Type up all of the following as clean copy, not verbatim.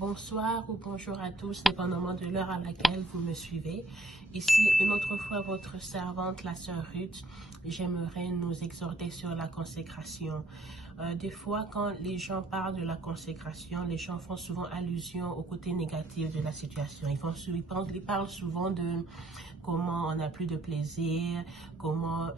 Bonsoir ou bonjour à tous, dépendamment de l'heure à laquelle vous me suivez. Ici, une autre fois, votre servante, la sœur Ruth. J'aimerais nous exhorter sur la consécration. Des fois, quand les gens parlent de la consécration, les gens font souvent allusion au côté négatif de la situation. Ils parlent souvent de comment on n'a plus de plaisir, comment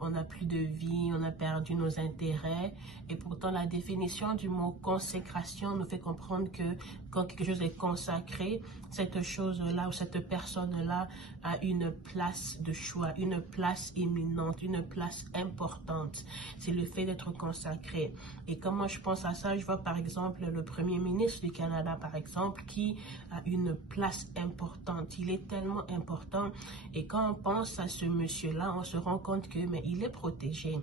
on n'a plus de vie, on a perdu nos intérêts. Et pourtant, la définition du mot consécration nous fait comprendre que quand quelque chose est consacré, cette chose-là ou cette personne-là a une place de choix, une place éminente, une place importante. C'est le fait d'être consacré. Et comment je pense à ça, je vois par exemple le Premier ministre du Canada, par exemple, qui a une place importante. Il est tellement important. Et quand on pense à ce monsieur-là, on se rend compte que mais il est protégé.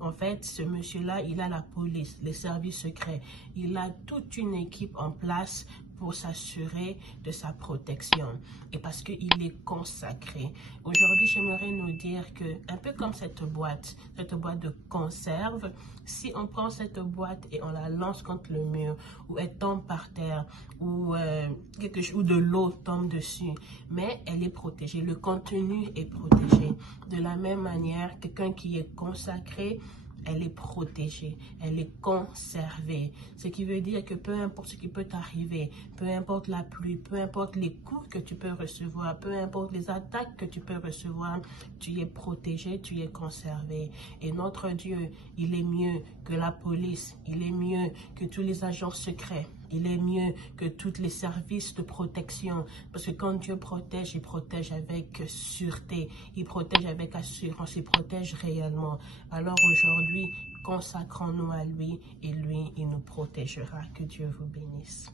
En fait, ce monsieur-là, il a la police, les services secrets. Il a toute une équipe en place pour s'assurer de sa protection. Et parce qu'il est consacré. Aujourd'hui, j'aimerais nous dire que, un peu comme cette boîte de conserve, si on prend cette boîte et on la lance contre le mur, ou elle tombe par terre, ou de l'eau tombe dessus, mais elle est protégée, le contenu est protégé. De la même manière, quelqu'un qui est consacré, elle est protégée, elle est conservée. Ce qui veut dire que peu importe ce qui peut t'arriver, peu importe la pluie, peu importe les coups que tu peux recevoir, peu importe les attaques que tu peux recevoir, tu es protégé, tu es conservé. Et notre Dieu, il est mieux que la police, il est mieux que tous les agents secrets. Il est mieux que tous les services de protection. Parce que quand Dieu protège, il protège avec sûreté. Il protège avec assurance. Il protège réellement. Alors aujourd'hui, consacrons-nous à lui et lui, il nous protégera. Que Dieu vous bénisse.